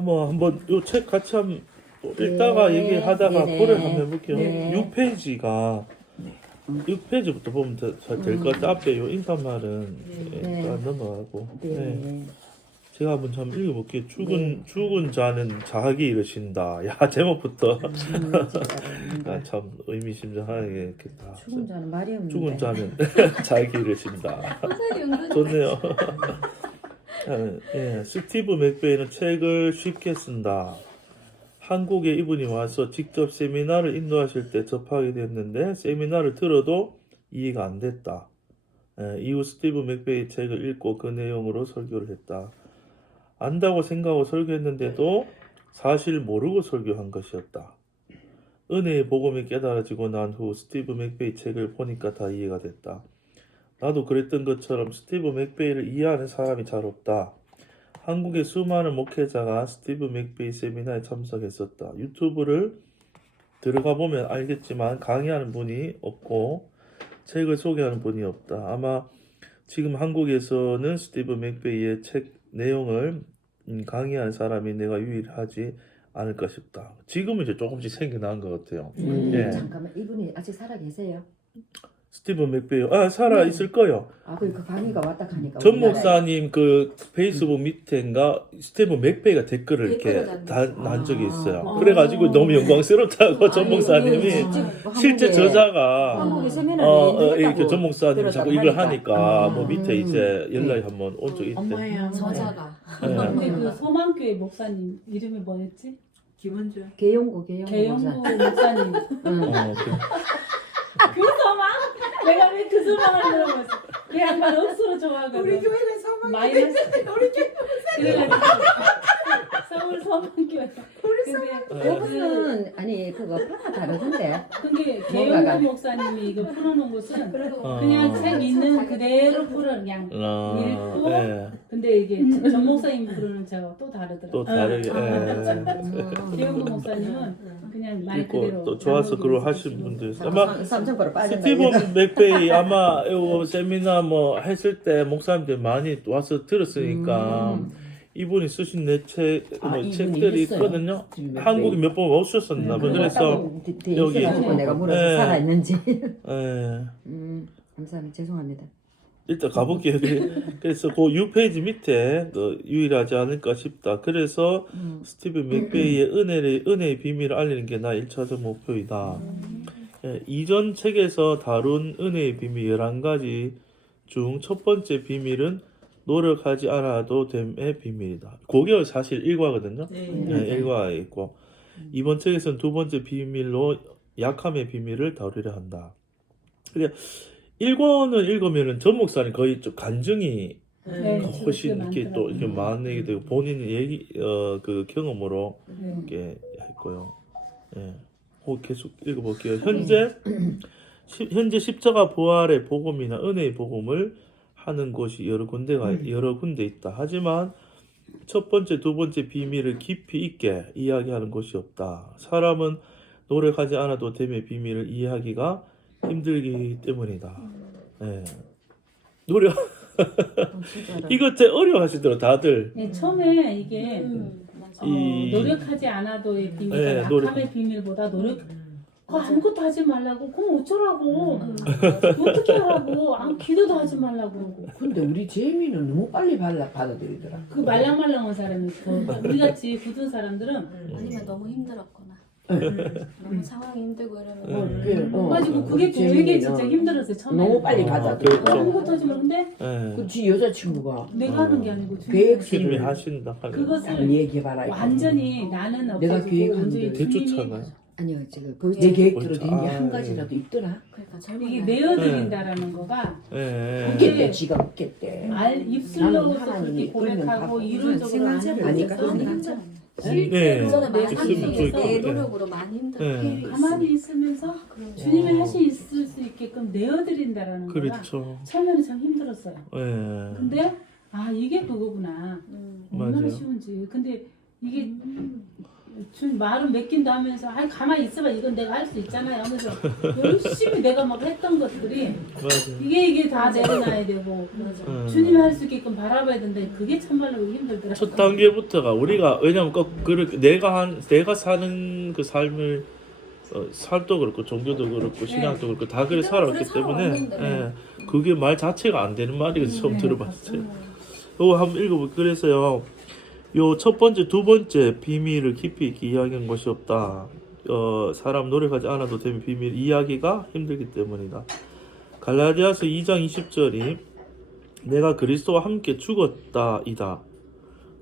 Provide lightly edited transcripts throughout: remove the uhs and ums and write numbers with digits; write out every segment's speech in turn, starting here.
뭐 한번 요 책 같이 한번 읽다가 얘기하다가 네네. 고려 한번 해볼게요. 네. 6페이지가 6페이지부터 보면 될 것 같아요. 앞에 요 인사말은 네. 넘어가고. 네. 네. 제가 한번 좀 읽어볼게요. 죽은 자는 자기 이르신다. 야, 제목부터. 아, 참 의미심장하게 이렇게 다. 죽은 자는 말이 없는데. 죽은 자는 자기 이르신다. 좋네요. 예, 스티브 맥베이는 책을 쉽게 쓴다. 한국에 이분이 와서 직접 세미나를 인도하실 때 접하게 됐는데 세미나를 들어도 이해가 안 됐다. 이후 스티브 맥베이 책을 읽고 그 내용으로 설교를 했다. 안다고 생각하고 설교했는데도 사실 모르고 설교한 것이었다. 은혜의 복음이 깨달아지고 난 후 스티브 맥베이 책을 보니까 다 이해가 됐다. 나도 그랬던 것처럼 스티브 맥베이를 이해하는 사람이 잘 없다. 한국의 수많은 목회자가 스티브 맥베이 세미나에 참석했었다. 유튜브를 들어가 보면 알겠지만 강의하는 분이 없고 책을 소개하는 분이 없다. 아마 지금 한국에서는 스티브 맥베이의 책 내용을 강의하는 사람이 내가 유일하지 않을까 싶다. 지금은 이제 조금씩 생겨난 것 같아요. 예. 잠깐만, 이분이 아직 살아 계세요? 스티브 맥베이 살아 있을 거요. 그 강의가 왔다 가니까. 전 목사님 그 페이스북 밑에인가 스티브 맥베이가 댓글을 이렇게 난 적이 있어요. 그래가지고 너무 영광스럽다고 전 목사님이 실제 저자가 한국의 세미나를 이렇게 전 목사님 자꾸 이걸 하니까 뭐 밑에 이제 연락이 한번 온 적이 있대. 엄마야 저자가. 네. 근데 그 소망교회 목사님 이름이 뭐였지? 김은주. 개용구 개영구 목사님. 그 소망? 내가 왜 그 소망을 물어봤어? 그 양반 억수로 좋아하거든. 우리 교회가 서망. 마이너스. 우리 교회. 그래가지고 서울 소망교회. 그분은 아니 그거 파가 다르던데. 근데 뭔가가. 개영구 목사님이 이거 풀어놓은 것은 그래도 그냥 책 있는 그대로 풀어 그냥 읽고. 네. 근데 이게 전 목사님 부르는 저하고 또 다르더라고요. 또 다르게 개영구 목사님은 그냥 말 있고 그대로. 또 좋아서 그걸 하신 분들 있어요. 아마 삼천포로 빠진다. 스티브 맥베이 아마 요 세미나 뭐 했을 때 목사님들 많이 와서 들었으니까 이분이 쓰신 이분이 책들이 했어요. 있거든요. 스티브 맥베이. 한국에 몇 번 오셨었나 봐. 그래서 여기. 여기 내가 물어서 네. 살아 있는지. 예. 감사합니다. 죄송합니다. 일단 가볼게요. 그래서 그 6페이지 밑에 유일하지 않을까 싶다. 그래서 스티브 맥베이의 은혜의 비밀을 알리는 게 나의 1차적 목표이다. 예, 이전 책에서 다룬 은혜의 비밀 11가지 중 첫 번째 비밀은 노력하지 않아도 됨의 비밀이다. 그게 사실 1과거든요. 네. 네, 1과에 있고 이번 책에서는 두 번째 비밀로 약함의 비밀을 다루려 한다. 그러니까 1권을 읽으면은 전 목사님 거의 좀 간증이 네, 훨씬 이렇게 또 이렇게 많더라고요. 많이 되고 본인 얘기 그 경험으로 네. 이렇게 했고요. 예. 계속 읽어볼게요. 현재 십자가 부활의 복음이나 은혜의 복음을 하는 곳이 여러 군데 있다. 하지만 첫 번째, 두 번째 비밀을 깊이 있게 이야기하는 곳이 없다. 사람은 노력하지 않아도 됨의 비밀을 이해하기가 힘들기 때문이다. 예. 노력. 이거 되게 어려워하시더라고 다들. 네, 처음에 이게 노력하지 않아도의 비밀, 네, 약함의 비밀보다 아무것도 하지 말라고. 그럼 어쩌라고? 어떻게 하라고? 기도도 하지 말라고 그러고. 근데 우리 재미는 너무 빨리 받아들이더라. 그 말랑말랑한 사람이 우리 같이 굳은 사람들은 아니면 너무 힘들었구나. 너무 상황이 힘들고 이러면 가지고 그게 되게 진짜 힘들었어요. 처음에 너무 빨리 받아들여. 그렇죠. 아무것도 하지 말고. 근데 예. 그치 여자친구가 내가 하는 게 아니고 계획 주님이 수를 하신다. 잘 그것을 얘기해봐라. 완전히 나는 내가 없어지고 계획한 완전히 대로 주님이 대쫓아가요. 아니요 지금 내 계획대로 그렇죠. 된 게 아, 한 가지라도 있더라. 그러니까 젊은 이게 나이 내어드린다라는 거가 예. 없겠대 지가 없겠대. 입술로서 그렇게 하나님이 고백하고 그러면 이론적으로 하는 아니까 것보다 네. 그 전에 내 많이 있으면 또 힘들어서 내 있고, 노력으로 많이 힘들어. 네. 가만히 있으면서 주님이 할 수 있을 수 있게끔 내어드린다라는 거가 그렇죠. 처음에는 참 힘들었어요. 예. 근데 이게 그거구나. 얼마나 맞아요. 쉬운지. 근데 이게 좀 말은 맡긴다 하면서 아 가만히 있어봐 이건 내가 할 수 있잖아요 하면서 열심히 내가 막 했던 것들이 맞아. 이게 다 내려놔야 되고 주님이 할 수 있게끔 바라봐야 된다. 그게 참말로 힘들더라고요. 첫 단계부터가 우리가 왜냐면 꼭 그렇게 내가 사는 그 삶을 삶도 그렇고 종교도 그렇고 신앙도 그렇고 다 그래 살아왔기 때문에 살아왔는데. 그게 말 자체가 안 되는 말이라서 처음 네. 들어봤어요. 이거 한번 읽어볼게요. 그래서요. 요 첫 번째, 두 번째 비밀을 깊이 있게 이야기한 것이 없다. 사람 노력하지 않아도 되는 비밀 이야기가 힘들기 때문이다. 갈라디아서 2장 20절이 내가 그리스도와 함께 죽었다이다.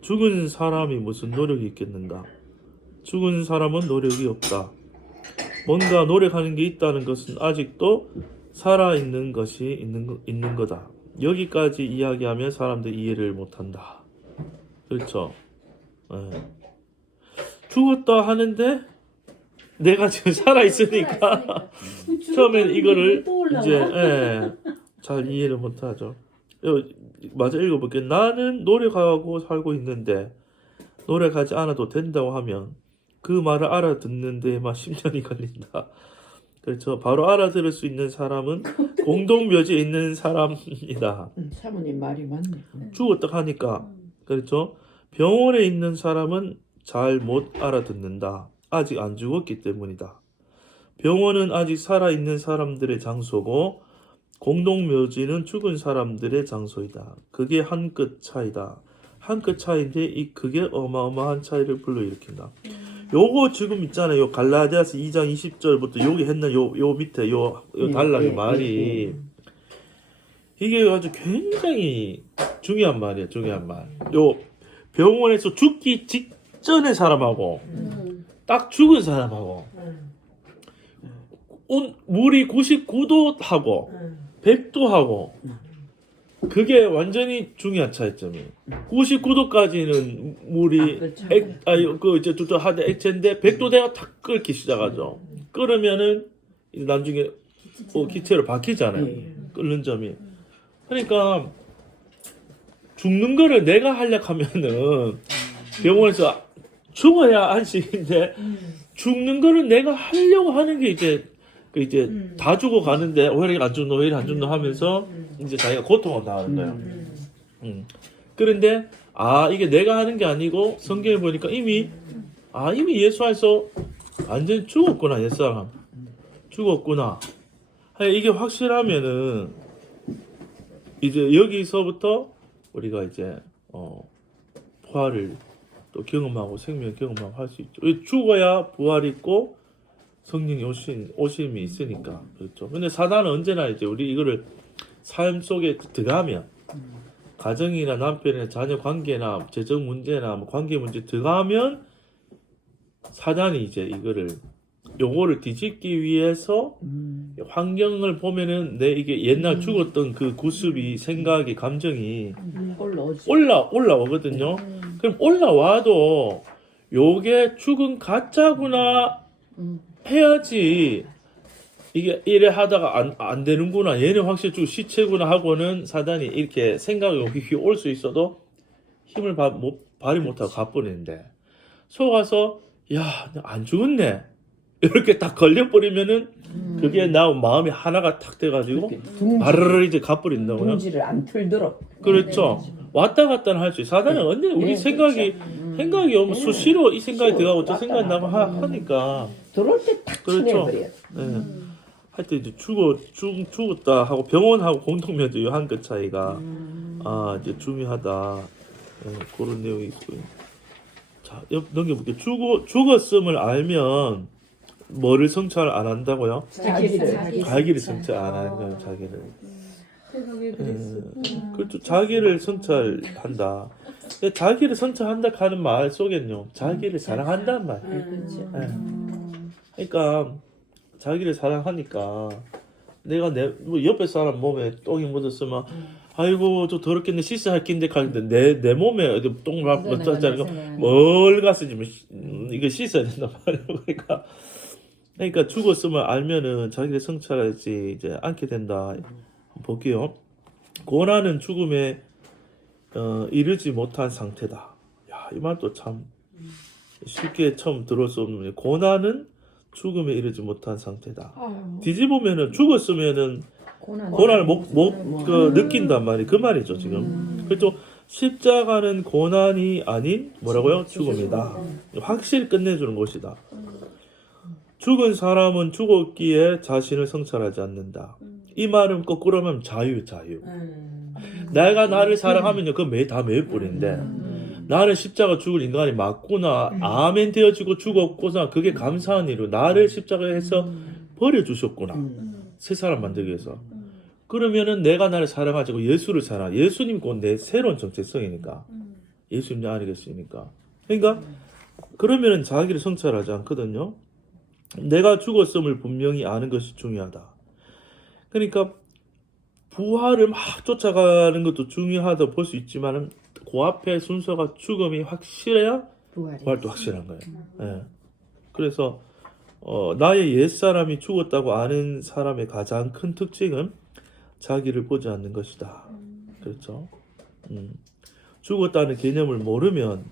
죽은 사람이 무슨 노력이 있겠는가? 죽은 사람은 노력이 없다. 뭔가 노력하는 게 있다는 것은 아직도 살아있는 것이 있는 거다. 여기까지 이야기하면 사람들이 이해를 못한다. 그렇죠. 죽었다 하는데 내가 지금 살아있으니까 처음엔 이거를 이제 잘 이해를 못하죠. 맞아 읽어볼게요. 나는 노력하고 살고 있는데 노력하지 않아도 된다고 하면 그 말을 알아듣는 데에만 10년이 걸린다. 그렇죠. 바로 알아들을 수 있는 사람은 공동묘지에 있는 사람이다. 사모님 말이 맞네. 죽었다 하니까 그렇죠. 병원에 있는 사람은 잘 못 알아듣는다. 아직 안 죽었기 때문이다. 병원은 아직 살아있는 사람들의 장소고 공동묘지는 죽은 사람들의 장소이다. 그게 한 끗 차이다. 한 끗 차이인데 그게 어마어마한 차이를 불러일으킨다. 요거 지금 있잖아요. 요 갈라디아서 2장 20절부터 여기 했는 요 밑에 요 달락의 말이 이게 아주 굉장히 중요한 말이에요. 중요한 말. 요 병원에서 죽기 직전의 사람하고 딱 죽은 사람하고 물이 99도 하고 100도 하고 그게 완전히 중요한 차이점이에요. 99도까지는 물이 하대 액체인데 100도 대가 탁 끓기 시작하죠. 끓으면은 나중에 기체로 바뀌잖아요. 끓는 점이. 그러니까 죽는 거를 내가 하려고 하면은 병원에서 죽어야 안식인데 죽는 거를 내가 하려고 하는 게 이제 다 죽어 가는데 왜 이렇게 안 죽노 왜 이렇게 안 죽노 하면서 이제 자기가 고통을 당하는 거예요. 그런데 이게 내가 하는 게 아니고 성경에 보니까 이미 예수 안에서 완전 죽었구나. 옛사람 죽었구나. 이게 확실하면은 이제 여기서부터 우리가 이제 부활을 또 경험하고 생명 경험하고 할 수 있죠. 죽어야 부활이 있고 성령이 오심이 있으니까. 그렇죠. 근데 사단은 언제나 이제 우리 이거를 삶 속에 들어가면 가정이나 남편이나 자녀 관계나 재정 문제나 관계 문제 들어가면 사단이 이제 요거를 뒤집기 위해서 환경을 보면은 이게 옛날 죽었던 그 구습이 생각이 감정이 올라오거든요. 그럼 올라와도 요게 죽은 가짜구나 해야지 이게 이래 하다가 안 되는구나 얘는 확실히 죽은 시체구나 하고는 사단이 이렇게 생각이 올 수 있어도 힘을 발휘 못하고 가버리는데 속아서 안 죽었네 이렇게 딱 걸려버리면은 그게 나온 마음이 하나가 탁 돼가지고 바르르 이제 가버린다고요. 둥지를 안 틀도록. 그렇죠. 왔다 갔다 할 수 있어요. 사단은 언제 우리 생각이 오면 수시로 이 생각이 들어가고 저 생각이 나고 하니까 들어올 때딱 그렇죠. 치내버려. 하여튼 이제 죽었다 하고 병원하고 공동묘지 한 끗 차이가 이제 중요하다. 그런 내용이 있고요. 자, 넘겨볼게요. 죽었음을 알면 뭐를 성찰 안 한다고요? 자기를 성찰 안 하는 거예요. 자기를. 그렇죠. 자기를 성찰한다. 자기를 성찰한다 하는 말 속에는요. 자기를 사랑한다는 말. 그러니까 자기를 사랑하니까 내가 뭐 옆에 사람 몸에 똥이 묻었으면 아이고 저 더럽겠네 씻어야 할 낀데 가는데 내 몸에 똥 묻었잖아요. 뭘 갔으면 이거 씻어야 된단 말이에요. 그러니까 죽었음을 알면은 자기를 성찰하지 이제 않게 된다. 볼게요. 고난은 죽음에 이르지 못한 상태다. 이 말도 참 쉽게 처음 들어올 수 없는 문제. 고난은 죽음에 이르지 못한 상태다. 아유. 뒤집으면은 죽었으면은 고난을 느낀단 말이 그 말이죠 지금. 그래서 십자가는 고난이 아닌 뭐라고요? 죽음이다. 확실히 끝내주는 것이다. 죽은 사람은 죽었기에 자신을 성찰하지 않는다. 이 말은 거꾸로 하면 자유. 내가 나를 사랑하면요, 그건 다 매일뿐인데, 나를 십자가 죽을 인간이 맞구나, 아멘 되어지고 죽었구나, 그게 감사한 일로 나를 십자가에서 버려주셨구나. 새 사람 만들기 위해서. 그러면은 내가 나를 사랑하고 예수를 사랑. 예수님 곧 내 새로운 정체성이니까. 예수님 내 아니겠습니까? 그러니까 그러면은 자기를 성찰하지 않거든요. 내가 죽었음을 분명히 아는 것이 중요하다. 그러니까 부활을 막 쫓아가는 것도 중요하다 볼 수 있지만은 그 앞에 순서가 죽음이 확실해야 부활도 확실한 거예요. 예. 그래서 나의 옛사람이 죽었다고 아는 사람의 가장 큰 특징은 자기를 보지 않는 것이다. 그렇죠? 죽었다는 개념을 모르면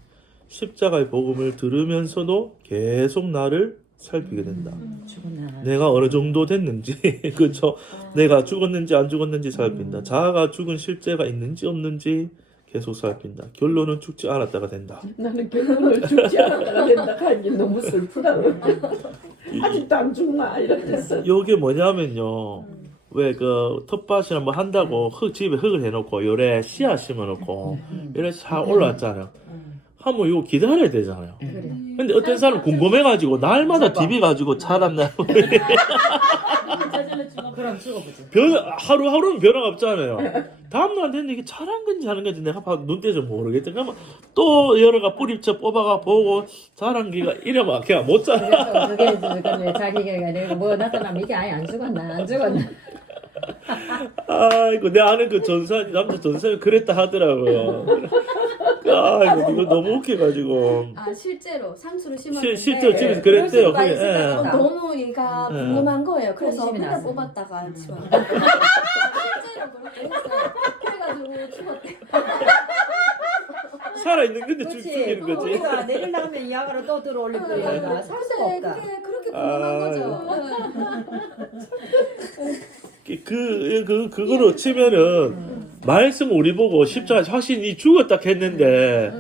십자가의 복음을 들으면서도 계속 나를 살피게 된다. 내가 어느 정도 됐는지, 그렇죠? 내가 죽었는지 안 죽었는지 살핀다. 자아가 죽은 실제가 있는지 없는지 계속 살핀다. 결론은 죽지 않았다가 된다. 나는 결론을 죽지 않아야 된다 하는 게 너무 슬프다. 아직도 안 죽나 이랬어. 이게 뭐냐면요. 왜 그 텃밭이나 뭐 한다고 집에 흙을 해놓고 요래 씨앗 심어놓고 요래 싹 올라왔잖아요. 하면 이거 기다려야 되잖아요. 근데 어떤 사람은 궁금해가지고 날마다 디비가지고 자랐나. 그럼 죽어보지. 하루하루는 변화가 없잖아요. 다음날 됐는데 이게 자란 건지 하는 건지 내가 봐도 눈대서 모르겠다. 그러면 또 여러가 뿌리쳐 뽑아가 보고 자란 기가 이래봐. 그냥 못 자라. 그게 자기가 내가 뭐 나타나면 이게 아예 안 죽었나. 아이고, 내 아는 그 남자 전사님 그랬다 하더라고요. 아이고, 이거 너무 웃겨가지고. 실제로 상추를 심었는데 실제로 집에서 그랬대요. 그게, 예. 너무 얘가 궁금한 거예요. 그래서 호기심이 맨날 났어요. 뽑았다가 집어. 실제로 그렇게 했어요. 그래가지고 죽었대. 살아있는 건데 죽이는 거지. 우리가 내리려면 이 야가로 또 들어올릴 거야. 살 수가 없다. 그게 그렇게 궁금한 거죠. 그거로 치면은, 말씀 우리 보고 십자가 확실히 죽었다 했는데,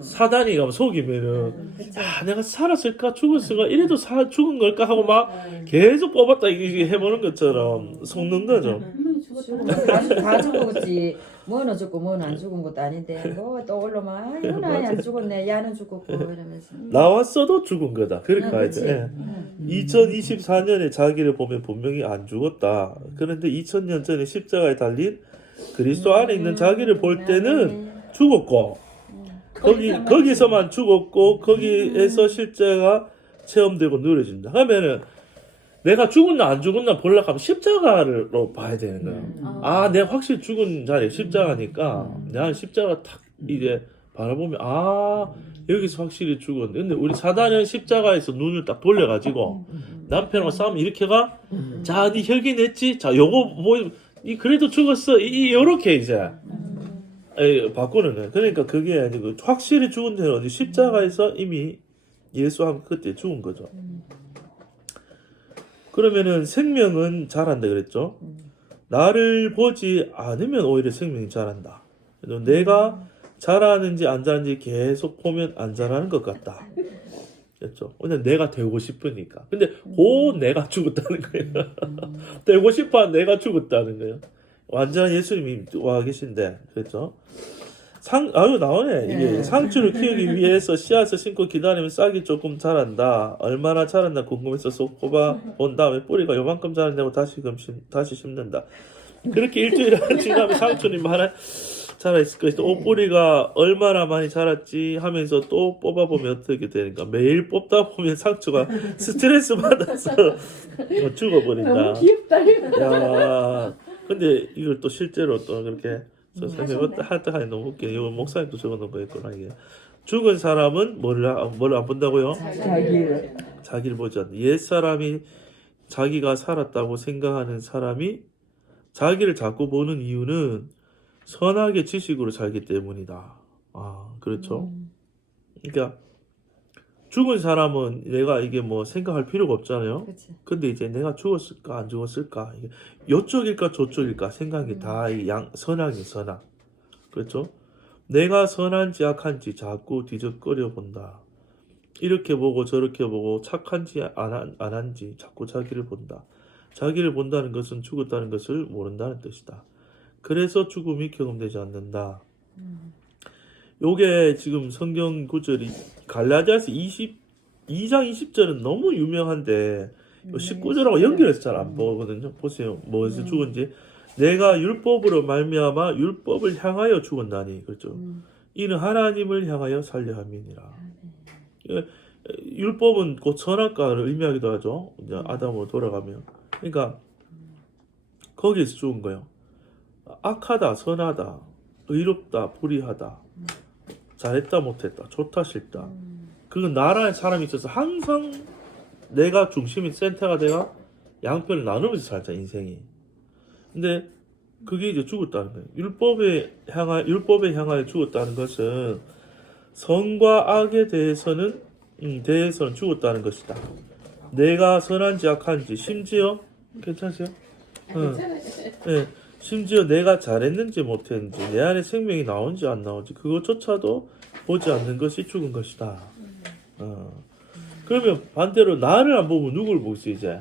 사단이 가면 속이면은, 야, 내가 살았을까? 죽었을까? 이래도 죽은 걸까? 하고 막 계속 뽑았다 이게 해보는 것처럼 속는 거죠. 다 죽었지. 뭐는 죽고 뭐는 안 죽은 것도 아닌데 뭐 또 올라만 이건 아예 안 죽었네. 야는 죽었고 이러면서. 나왔어도 죽은 거다. 그렇게 봐야죠. 그치. 예. 2024년에 자기를 보면 분명히 안 죽었다. 그런데 2000년 전에 십자가에 달린 그리스도 안에 있는 자기를 볼 때는 죽었고, 거기서만 죽었고, 거기에서 실제가 체험되고 누려진다. 그러면은, 내가 죽었나 안 죽었나 보려고 하면 십자가로 봐야 되는 거야. 내가 확실히 죽은 자리에 십자가니까, 내가 십자가 탁 이제 바라보면, 여기서 확실히 죽었네. 근데 우리 사단은 십자가에서 눈을 딱 돌려가지고, 남편하고 싸움 일으켜가, 자, 니 혈기 냈지? 자, 요거 뭐, 니 그래도 죽었어. 요렇게 이제. 바꾸는 거예요. 그러니까 그게 아니고, 확실히 죽은 데는 어디 십자가에서 이미 예수와 그때 죽은 거죠. 그러면은 생명은 자란다 그랬죠. 나를 보지 않으면 오히려 생명이 자란다. 내가 자라는지 안 자라는지 계속 보면 안 자라는 것 같다. 그렇죠. 근데 내가 되고 싶으니까. 근데 곧 내가 죽었다는 거예요. 되고 싶어 내가 죽었다는 거예요. 완전한 예수님이 와 계신데, 그렇죠. 나오네. 이게 상추를 키우기 위해서 씨앗을 심고 기다리면 싹이 조금 자란다. 얼마나 자랐나 궁금해서 쏙 뽑아 본 다음에 뿌리가 요만큼 자란다고 다시 심는다. 그렇게 일주일에 지나면 상추는 하나 자라있을 것이다. 뿌리가 얼마나 많이 자랐지 하면서 또 뽑아보면 어떻게 되는가. 매일 뽑다 보면 상추가 스트레스 받아서 죽어버린다. 너무 귀엽다. 야, 근데 이걸 또 실제로 또 그렇게 선생님 할때하니 너무 웃겨. 이거 목사님도 적어놓은 거였구나. 이게 죽은 사람은 뭘 안 본다고요? 자기를 보지 않는다. 옛 사람이 자기가 살았다고 생각하는 사람이 자기를 자꾸 보는 이유는 선하게 지식으로 살기 때문이다. 그렇죠. 그러니까 죽은 사람은 내가 이게 뭐 생각할 필요가 없잖아요. 그치. 근데 이제 내가 죽었을까 안 죽었을까 이게 이쪽일까 저쪽일까 생각이 다 이 선악이 선악. 그렇죠? 내가 선한지 악한지 자꾸 뒤적거려 본다. 이렇게 보고 저렇게 보고 착한지 안 한지 자꾸 자기를 본다. 자기를 본다는 것은 죽었다는 것을 모른다는 뜻이다. 그래서 죽음이 경험되지 않는다. 요게 지금 성경 구절이 갈라디아서 22장 20절은 너무 유명한데 19절하고 연결해서 잘 안 보거든요. 보세요. 뭐에서 죽은지. 내가 율법으로 말미암아 율법을 향하여 죽었나니. 그렇죠. 이는 하나님을 향하여 살려 함이니라. 율법은 곧 선악과를 의미하기도 하죠. 이제 아담으로 돌아가면. 그러니까 거기에서 죽은 거예요. 악하다, 선하다, 의롭다, 불의하다, 잘했다, 못했다, 좋다, 싫다. 그건 나라의 사람이 있어서 항상 내가 중심이 센터가 돼가 양편을 나누면서 살자 인생이. 근데 그게 이제 죽었다는 거예요. 율법에 향하여 죽었다는 것은 선과 악에 대해서는 죽었다는 것이다. 내가 선한지 악한지 심지어 괜찮으세요? 네, 심지어 내가 잘했는지 못했는지 내 안에 생명이 나온지 안 나온지 그것조차도 보지 않는 것이 죽은 것이다. 그러면 반대로 나를 안 보면 누굴 보겠어 이제?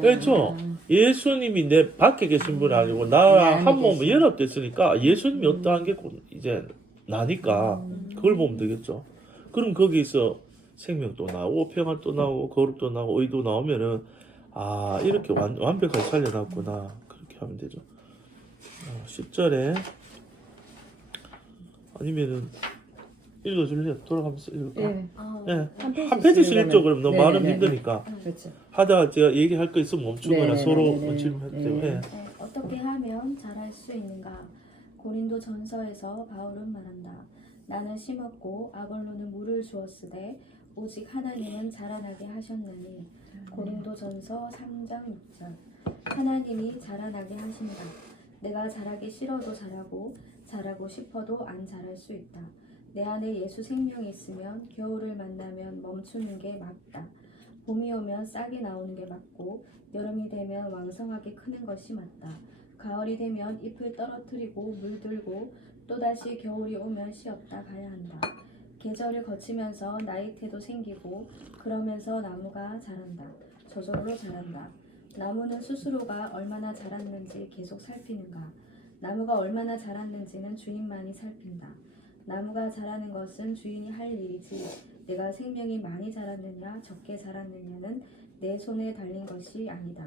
그렇죠. 예수님이 내 밖에 계신 분이 아니고 나랑 한 몸 연합됐으니까 예수님이 어떠한 게 이제 나니까 그걸 보면 되겠죠. 그럼 거기서 생명도 나오고 평안 또 나오고 거룩도 나오고 의도 나오면은 아 이렇게 완벽하게 살려놨구나 그렇게 하면 되죠. 10절에 아니면은 읽어줄래요? 돌아가면서 읽을까? 네. 네. 한 한 페이지씩 읽죠. 그럼 너무 네, 말하면 네, 힘드니까 그렇죠. 하다가 제가 얘기할 거 있으면 멈추거나 네, 서로 네, 네, 질문해도 네. 돼요. 네. 어떻게 하면 잘할 수 있는가? 고린도 전서에서 바울은 말한다. 나는 심었고 아볼로는 물을 주었으되 오직 하나님은 자라나게 하셨나니. 고린도 전서 3장 6절. 하나님이 자라나게 하신다. 내가 자라기 싫어도 자라고 싶어도 안 자랄 수 있다. 내 안에 예수 생명이 있으면 겨울을 만나면 멈추는 게 맞다. 봄이 오면 싹이 나오는 게 맞고 여름이 되면 왕성하게 크는 것이 맞다. 가을이 되면 잎을 떨어뜨리고 물들고 또다시 겨울이 오면 쉬었다 가야 한다. 계절을 거치면서 나이테도 생기고 그러면서 나무가 자란다. 저절로 자란다. 나무는 스스로가 얼마나 자랐는지 계속 살피는가. 나무가 얼마나 자랐는지는 주인만이 살핀다. 나무가 자라는 것은 주인이 할 일이지 내가 생명이 많이 자랐느냐 적게 자랐느냐는 내 손에 달린 것이 아니다.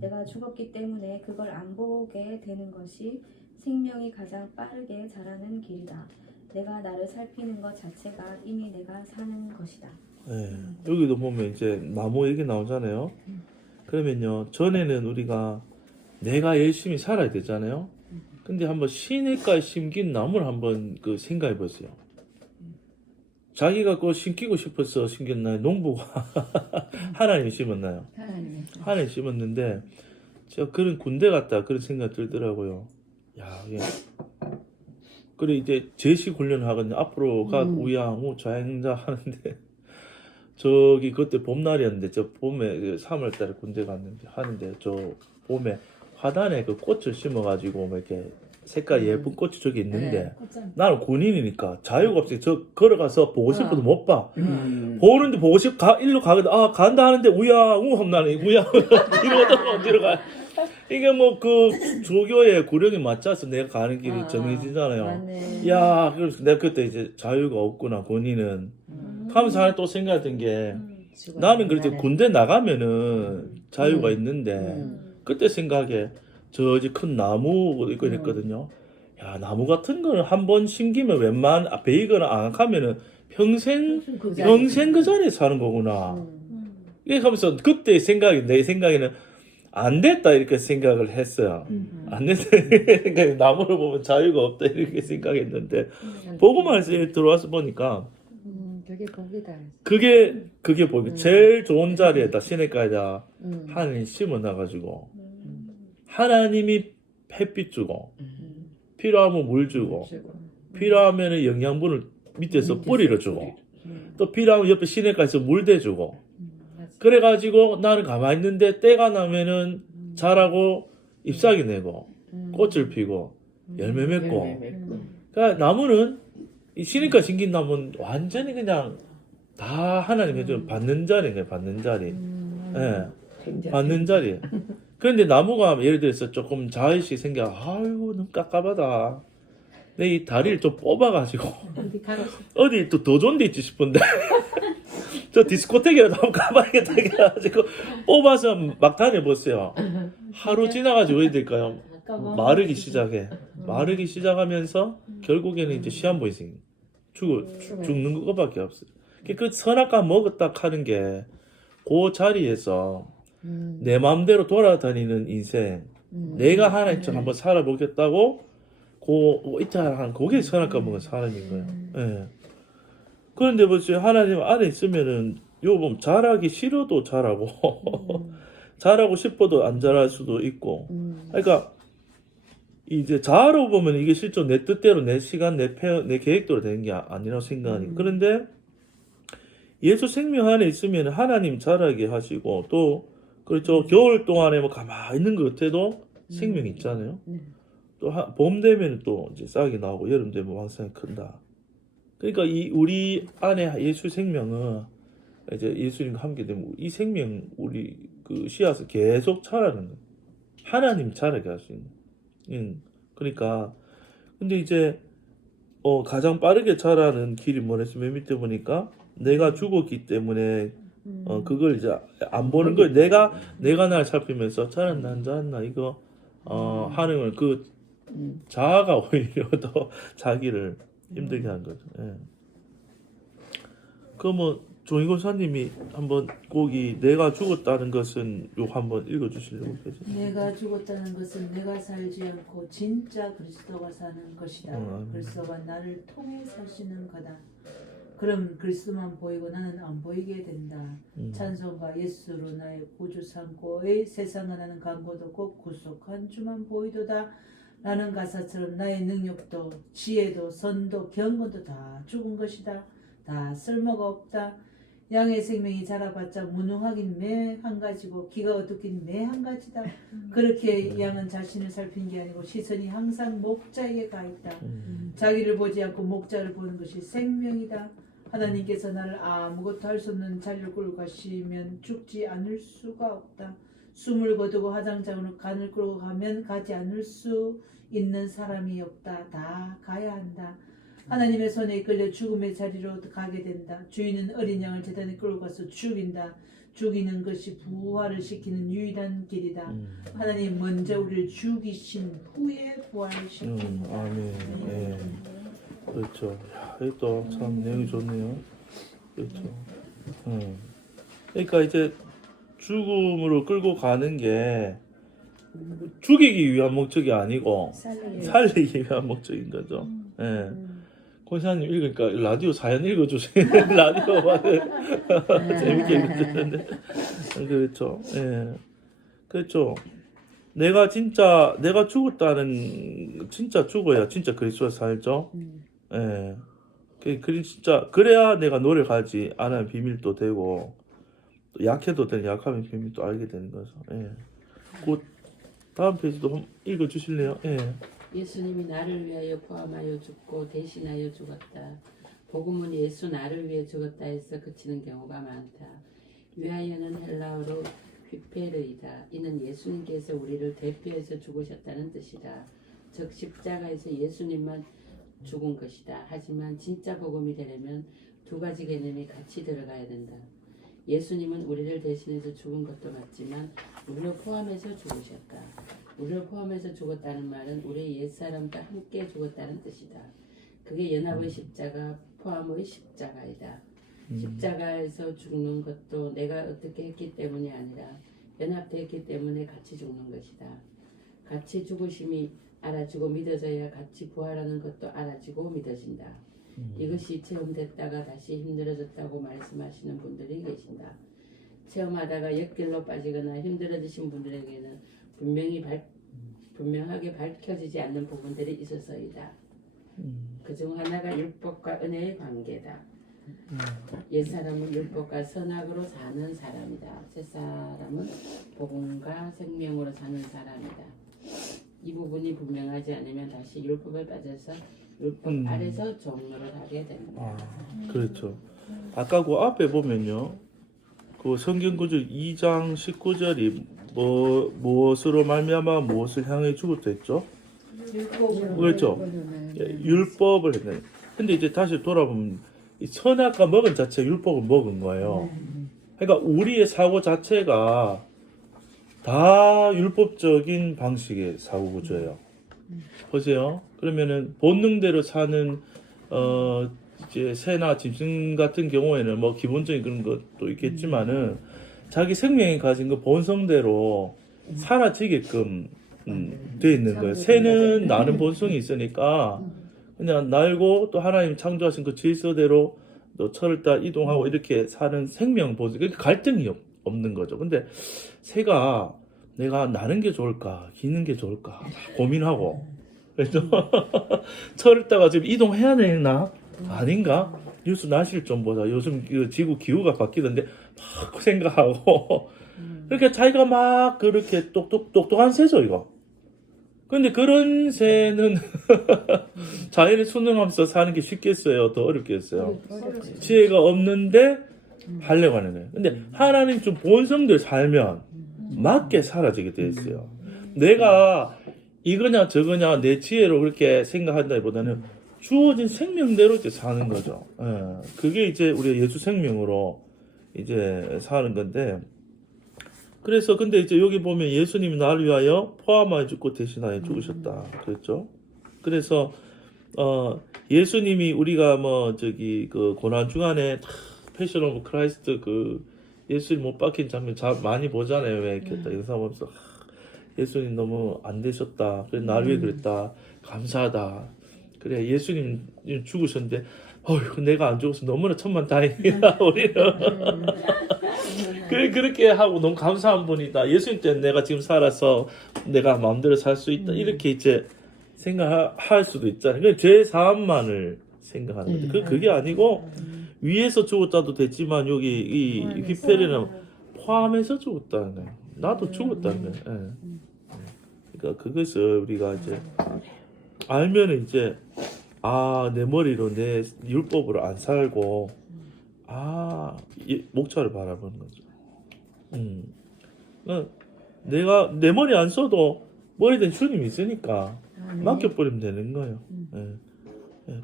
내가 죽었기 때문에 그걸 안 보게 되는 것이 생명이 가장 빠르게 자라는 길이다. 내가 나를 살피는 것 자체가 이미 내가 사는 것이다. 네. 여기도 보면 이제 나무 얘기 나오잖아요. 그러면요 전에는 우리가 내가 열심히 살아야 되잖아요. 근데 한번 시냇가에 심긴 나무를 한번 그 생각해 보세요. 자기가 그거 심기고 싶어서 심겼나요? 농부가 하나님이 심었나요? 하나님이 심었는데 제가 그런 군대 갔다 그런 생각 들더라고요. 야, 이게 그래 이제 제식 훈련을 하거든요. 앞으로 가 우양우 좌행자 하는데 저기 그때 봄날이었는데 저 봄에 3월달에 군대 갔는데 하는데 저 봄에 화단에 그 꽃을 심어가지고 뭐 이렇게 색깔 예쁜 꽃이 저기 있는데 나는 군인이니까 자유가 없이 저 걸어가서 보고 싶어도 못 봐. 보는데 보고 일로 가거든. 아 간다 하는데 우야우 하면 나는 우야우 뒤로 어디로 가. 이게 뭐 그 조교의 구령에 맞춰서 내가 가는 길이 정해지잖아요. 맞네. 야 그래서 내가 그때 이제 자유가 없구나 군인은 하면서 하나 또 생각했던 게 나는 그래도 군대 나가면은 자유가 있는데 그때 생각에 저지 큰 나무 이거 했거든요. 야 나무 같은 거는 한 번 심기면 베이거나 앙악하면은 평생 그 자리에 사는 거구나. 이렇게 하면서 그때 내 생각에는 안 됐다 이렇게 생각을 했어요. 안 됐다 생각에 나무를 보면 자유가 없다 이렇게 생각했는데 보고만 들어와서 보니까 그게 복이다. 그게 보기 제일 좋은 자리에다 시냇가에다 하나님 심어놔가지고 하나님이 햇빛 주고 필요하면 물 주고 필요하면 영양분을 밑에서 뿌리를 주고 또 필요하면 옆에 시내가에서 물 대주고. 맞아. 그래가지고 나는 가만히 있는데 때가 나면은 자라고 잎사귀 내고 꽃을 피고 열매 맺고. 열매 맺고. 그러니까 나무는 이 시내가 심긴 나무는 완전히 그냥 다 하나님의 좀 받는 자리인 거예요. 받는 자리. 예. 받는 자리. 그런데 나무가 예를 들어서 조금 자의식 생겨, 아이고 너무 깝깝하다. 내 이 다리를 좀 뽑아가지고 어디 가고 어디 또 더 좋은 데 있지 싶은데 저 디스코텍이라도 한번 가봐야겠다 해가지고 뽑아서 막 다녀보세요. 하루 지나가지고 왜 될까요? 아까 뭐 마르기 시작해. 마르기 시작하면서 결국에는 이제 시한부이 생겨. 죽는 것밖에 없어요. 그 선악과 먹었다 하는 게 그 자리에서 내 마음대로 돌아다니는 인생, 내가 하나님처럼 한번 살아보겠다고 그 이탈한 그게 선악과 먹은 사람인 거예요. 예. 그런데 보세요, 하나님 안에 있으면은 요 보면 잘하기 싫어도 잘하고 잘하고 싶어도 안 잘할 수도 있고. 그러니까 이제 자아로 보면 이게 실제 내 뜻대로 내 시간 내 계획대로 되는 게 아니라고 생각하니까. 그런데 예수 생명 안에 있으면 하나님 자라게 하시고 또 그렇죠. 겨울 동안에 뭐 가만히 있는 것 같아도 생명이 있잖아요. 또 봄 되면 또 이제 싹이 나오고 여름 되면 왕성이 큰다. 그러니까 이 우리 안에 예수 생명은 이제 예수님과 함께 되면 이 생명 우리 그 씨앗을 계속 자라는 거예요. 하나님 자라게 할 수 있는. 그러니까 근데 이제 가장 빠르게 자라는 길이 뭐랬어? 맨 밑에 보니까 내가 죽었기 때문에 그걸 이제 안 보는 거예요. 내가 날 살피면서 자랐나 안 자랐나 이거 하는 그 자아가 오히려 더 자기를 힘들게 한 거죠. 예. 그러면 종이고사님이 한번 거기 내가 죽었다는 것은 요 한번 읽어주시려고 계세요. 내가 죽었다는 것은 내가 살지 않고 진짜 그리스도가 사는 것이다. 아멘. 그리스도가 나를 통해 사시는 거다. 그럼 그리스도만 보이고 나는 안 보이게 된다. 찬송가 예수로 나의 구주 삼고 세상은 나는 간고도 곧 구속한 주만 보이도다. 라는 가사처럼 나의 능력도 지혜도 선도 경건도 다 죽은 것이다. 다 쓸모가 없다. 양의 생명이 자라봤자 무능하긴 매 한 가지고 기가 어둡긴 매 한 가지다. 그렇게 양은 자신을 살핀 게 아니고 시선이 항상 목자에게 가 있다. 자기를 보지 않고 목자를 보는 것이 생명이다. 하나님께서 나를 아무것도 할 수 없는 자리를 끌고 가시면 죽지 않을 수가 없다. 숨을 거두고 화장장으로 간을 끌고 가면 가지 않을 수 있는 사람이 없다. 다 가야 한다. 하나님의 손에 이끌려 죽음의 자리로 가게 된다. 주인은 어린 양을 제단에 끌고 가서 죽인다. 죽이는 것이 부활을 시키는 유일한 길이다. 하나님 먼저 우리를 죽이신 후에 부활을 시킨다. 아멘. 네. 그렇죠. 야, 이것도 참 내용이 좋네요. 그렇죠. 그러니까 이제 죽음으로 끌고 가는 게 죽이기 위한 목적이 아니고 살리기 위한 목적인 거죠. 예. 권사님 읽으니까 라디오 사연 읽어주세요. 라디오 재밌게 읽어주셨는데 그렇죠. 예. 그렇죠. 내가 죽었다는 진짜 죽어야 진짜 그리스도에 살죠. 예. 진짜 그래야 내가 노력하지 않으면 비밀도 되고 또 약해도 되는 약하면 비밀도 알게 되는 거죠. 예. 곧 다음 페이지도 한번 읽어주실래요? 예. 예수님이 나를 위하여 포함하여 죽고 대신하여 죽었다. 복음은 예수 나를 위해 죽었다 해서 그치는 경우가 많다. 위하여는 헬라어로 휘페르이다. 이는 예수님께서 우리를 대표해서 죽으셨다는 뜻이다. 즉 십자가에서 예수님만 죽은 것이다. 하지만 진짜 복음이 되려면 두 가지 개념이 같이 들어가야 된다. 예수님은 우리를 대신해서 죽은 것도 맞지만 우리를 포함해서 죽으셨다. 우리를 포함해서 죽었다는 말은 우리의 옛사람과 함께 죽었다는 뜻이다. 그게 연합의 십자가, 포함의 십자가이다. 십자가에서 죽는 것도 내가 어떻게 했기 때문이 아니라 연합되었기 때문에 같이 죽는 것이다. 같이 죽으심이 알아지고 믿어져야 같이 부활하는 것도 알아지고 믿어진다. 이것이 체험됐다가 다시 힘들어졌다고 말씀하시는 분들이 계신다. 체험하다가 역길로 빠지거나 힘들어지신 분들에게는 분명하게 밝혀지지 않는 부분들이 있어서이다. 그중 하나가 율법과 은혜의 관계다. 옛사람은 율법과 선악으로 사는 사람이다. 새사람은 복음과 생명으로 사는 사람이다. 이 부분이 분명하지 않으면 다시 율법에 빠져서 율법 아래서 종로를 하게 된다. 아, 그렇죠. 아까 그 앞에 보면요. 그 성경 구절 2장 19절이 무엇으로 말미암아 무엇을 향해 죽었다 했죠? 그렇죠. 율법을 했네. 근데 이제 다시 돌아보면 이 선악과 먹은 자체 율법을 먹은 거예요. 그러니까 우리의 사고 자체가 다 율법적인 방식의 사고 구조예요. 보세요. 그러면은 본능대로 사는 이제 새나 짐승 같은 경우에는 뭐 기본적인 그런 것도 있겠지만은 자기 생명이 가진 그 본성대로 사라지게끔 돼 있는 거예요. 새는 나는 본성이 있으니까 그냥 날고 또 하나님 창조하신 그 질서대로 또 철을 따 이동하고 이렇게 사는 생명 본성, 그러니까 갈등이 없는 거죠. 근데 새가 내가 나는 게 좋을까 기는 게 좋을까 고민하고 그래서 철을 따가 지금 이동해야 되나 아닌가 뉴스 날씨를 좀 보자. 요즘 지구 기후가 바뀌던데 막 생각하고 그렇게 자기가 막 그렇게 똑똑한 새죠 이거. 근데 그런 새는 자연에 순응하면서 사는 게 쉽겠어요? 더 어렵겠어요? 지혜가 없는데 하려고 하는 거예요. 근데 하나님 좀 본성대로 살면 맞게 사라지게 돼 있어요. 내가 이거냐 저거냐 내 지혜로 그렇게 생각한다기보다는 주어진 생명대로 이제 사는 거죠. 예. 그게 이제 우리가 예수 생명으로 이제 사는 건데, 그래서 근데 이제 여기 보면 예수님이 나를 위하여 포함하여 죽고 대신하여 죽으셨다 그랬죠. 그래서 예수님이 우리가 뭐 저기 그 고난 중간에 패션 오브 크라이스트 그 예수님 못 박힌 장면 많이 보잖아요. 왜 이렇게 딱 영상 보면서 예수님 너무 안 되셨다. 그래 나를 위해 그랬다. 감사하다. 그래 예수님 죽으셨는데 어휴 내가 안 죽어서 너무나 천만다행이다. 우리는 그렇게 하고 너무 감사한 분이다. 예수님 때문에 내가 지금 살아서 내가 마음대로 살 수 있다. 이렇게 이제 생각할 수도 있잖아요. 그냥 죄 사함만을 생각하는 거죠. 그게 아니고 위에서 죽었다도 됐지만 여기 이 휘페리는 포함해서 죽었다는 거예요. 나도 죽었다는 거예요. 예. 그러니까 그것을 우리가 이제 알면은 이제 내 머리로 내 율법으로 안 살고 목차를 바라보는 거죠. 내가 내 머리 안 써도 머리 된 주님이 있으니까 맡겨버리면 되는 거예요. 예.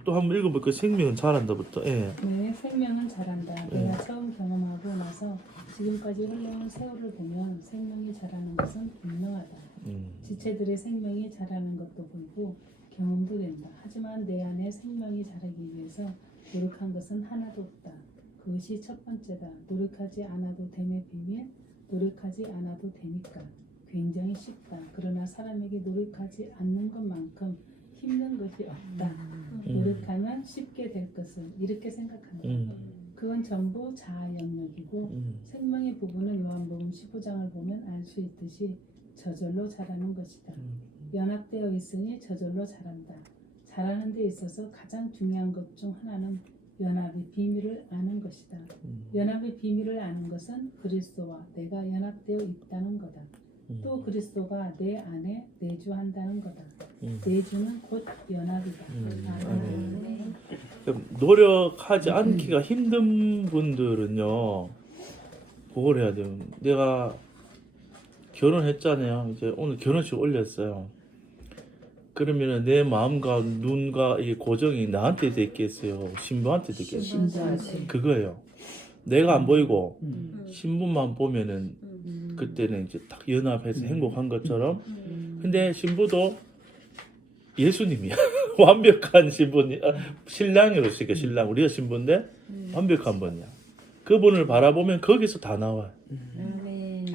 또 한번 읽어볼까요? 생명은 잘한다부터. 예. 네, 생명은 잘한다. 내가 처음 경험하고 나서 지금까지 흘러온 세월을 보면 생명이 자라는 것은 분명하다. 지체들의 생명이 자라는 것도 보이고 경험도 된다. 하지만 내 안에 생명이 자라기 위해서 노력한 것은 하나도 없다. 그것이 첫 번째다. 노력하지 않아도 됨의 비밀, 노력하지 않아도 되니까. 굉장히 쉽다. 그러나 사람에게 노력하지 않는 것만큼 힘든 것이 없다. 노력하면 쉽게 될 것은 이렇게 생각한다. 그건 전부 자아 영역이고 생명의 부분은 요한복음 15장을 보면 알 수 있듯이 저절로 자라는 것이다. 연합되어 있으니 저절로 자란다. 자라는 데 있어서 가장 중요한 것 중 하나는 연합의 비밀을 아는 것이다. 연합의 비밀을 아는 것은 그리스도와 내가 연합되어 있다는 거다. 또 그리스도가 내 안에 내주한다는 거다. 내주는 곧 연합이다. 노력하지 않기가 힘든 분들은요, 그걸 해야 돼요. 내가 결혼했잖아요. 이제 오늘 결혼식 올렸어요. 그러면은 내 마음과 눈과 이 고정이 나한테 돼 있겠어요? 신부한테 되겠어요? 그거예요. 내가 안 보이고 신부만 보면은 그때는 이제 딱 연합해서 행복한 것처럼. 근데 신부도 예수님이야. 완벽한 신부니 신랑으로서 신랑 우리가 신부인데 완벽한 분이야. 그분을 바라보면 거기서 다 나와요.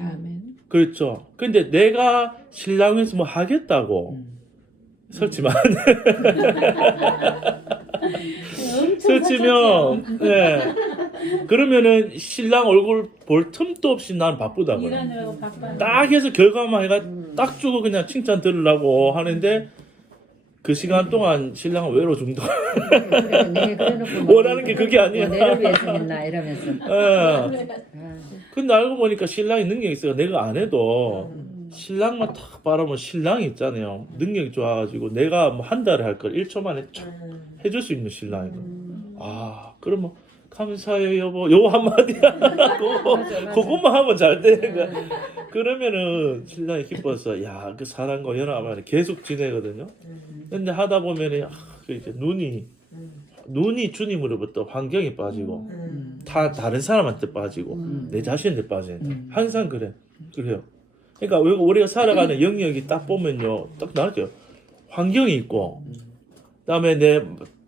아멘. 그렇죠. 근데 내가 신랑에서 뭐 하겠다고 설치만 설치면 네. 그러면은 신랑 얼굴 볼 틈도 없이 난 바쁘다고요. 일하느라고 바빠. 딱 해서 결과만 해가 딱 주고 그냥 칭찬 들으려고 하는데 그 시간 동안 신랑은 외로워 죽는다. 그래, 네, 그래놓고 원하는 게 그게 아니야. 내를 위해서 했나 이러면서. 예. 아, 근데 알고 보니까 신랑이 능력이 있어요. 내가 안 해도 신랑만 탁 바라보면 신랑이 있잖아요. 능력이 좋아가지고 내가 뭐 한 달에 할 걸 1초 만에 쫙 해줄 수 있는 신랑이고. 아, 그러면 감사해요 여보. 요 한마디 그것만 하면 잘 되는 거야. 그러면은 신랑이 기뻐서 야, 그 사랑과 연합을 계속 지내거든요. 근데 하다 보면은 이렇게 눈이 주님으로부터 환경에 빠지고 다 다른 사람한테 빠지고 내 자신한테 빠져요. 항상 그래요. 그러니까 우리가 살아가는 영역이 딱 보면요, 딱 나죠. 환경이 있고, 그다음에 내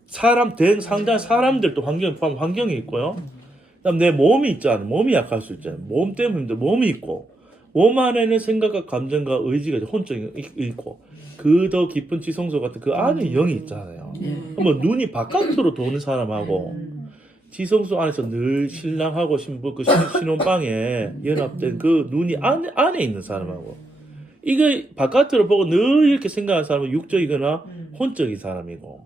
사람 상당 사람들도 환경에 포함 환경이 있고요. 그다음 내 몸이 있잖아. 몸이 약할 수 있잖아요. 몸 때문에 힘들 몸이 있고, 몸 안에는 생각과 감정과 의지가 혼적이 있고, 그 더 깊은 지성소 같은 그 안에 영이 있잖아요. 뭐 눈이 바깥으로 도는 사람하고 지성소 안에서 늘 신랑하고 신부 그 신혼방에 연합된 그 눈이 안에 있는 사람하고 이거 바깥으로 보고 늘 이렇게 생각하는 사람은 육적이거나 혼적인 사람이고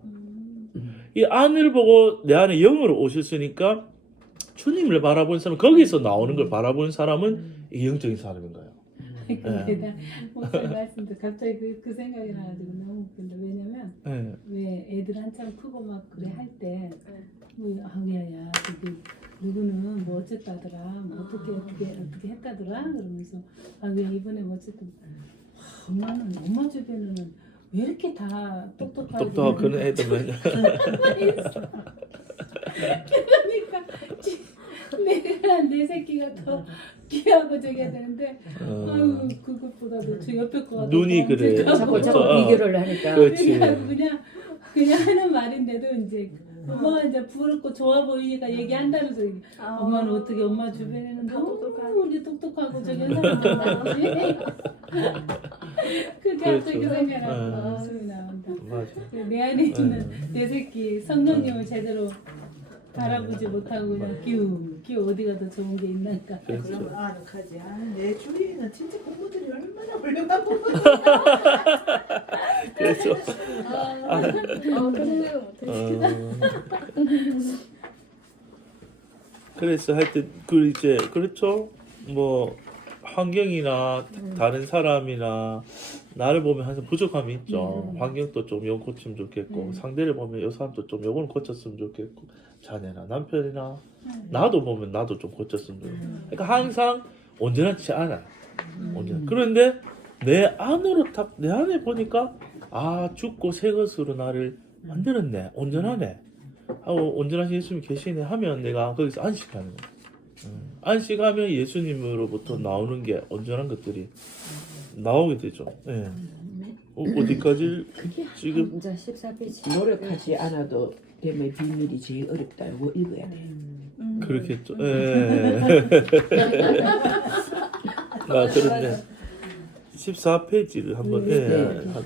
이 안을 보고 내 안에 영으로 오셨으니까 주님을 바라보는 사람 거기서 나오는 걸 바라보는 사람은 이 영적인 사람인 거예요. 근데 목사님 말씀도 갑자기 그 생각이 나가지고 너무 웃긴다. 왜냐면 네. 왜 애들 한참 크고 막 그래 할 때 뭐 아우야야 저기 누구는 뭐 어쨌다더라 뭐 어떻게 했다더라 그러면서 아우야 이번에 뭐 어쨌든 엄마는 엄마 주변에는 왜 이렇게 다 똑똑하고 그런 애들은 그러니까 내가 내 새끼가 더 귀하고 저기야 되는데 아유 그것보다도 저 옆에 거가 눈이 그래. 자꾸 어. 비교를 하니까. 그렇지. 그냥 하는 말인데도 이제 엄마가 이제 부럽고 좋아 보이니까 얘기한다는 소리. 엄마는 어떻게 엄마 주변에는 너무 우리 똑똑하고 저기 한 사람 많지. 그게 갑자기 그렇죠. 생각나고 소리 나온다. 맞아. 내 안에 있는 내 새끼 성령님을 제대로 바라보지 못하고 그냥 기우 어디가 더 좋은 게 있는가. 그렇죠. 그럼 아득하지. 내 주위에는 진짜 공부들이 얼마나 훌륭하고. 그렇죠. 그래서 하여튼 이제 그렇죠. 뭐 환경이나 다른 사람이나 나를 보면 항상 부족함이 있죠. 환경도 좀 요거 고치면 좋겠고 상대를 보면 요 사람도 좀 요거는 고쳤으면 좋겠고 자녀나 남편이나 나도 보면 나도 좀 고쳤으면 좋겠고 그러니까 항상 온전하지 않아. 그런데 내 안으로 내 안에 보니까 죽고 새 것으로 나를 만들었네. 온전하네. 하고 온전하신 예수님이 계시네 하면 내가 거기서 안식하는 거야. 안식하면 예수님으로부터 나오는 게 온전한 것들이 나오게 되죠. 예. 어디까지 지금 이제 14페이지. 노력하지 않아도 됨의 비밀이 제일 어렵다. 이거 읽어야 돼. 그렇겠죠. 예. 그런데 14페이지를 한번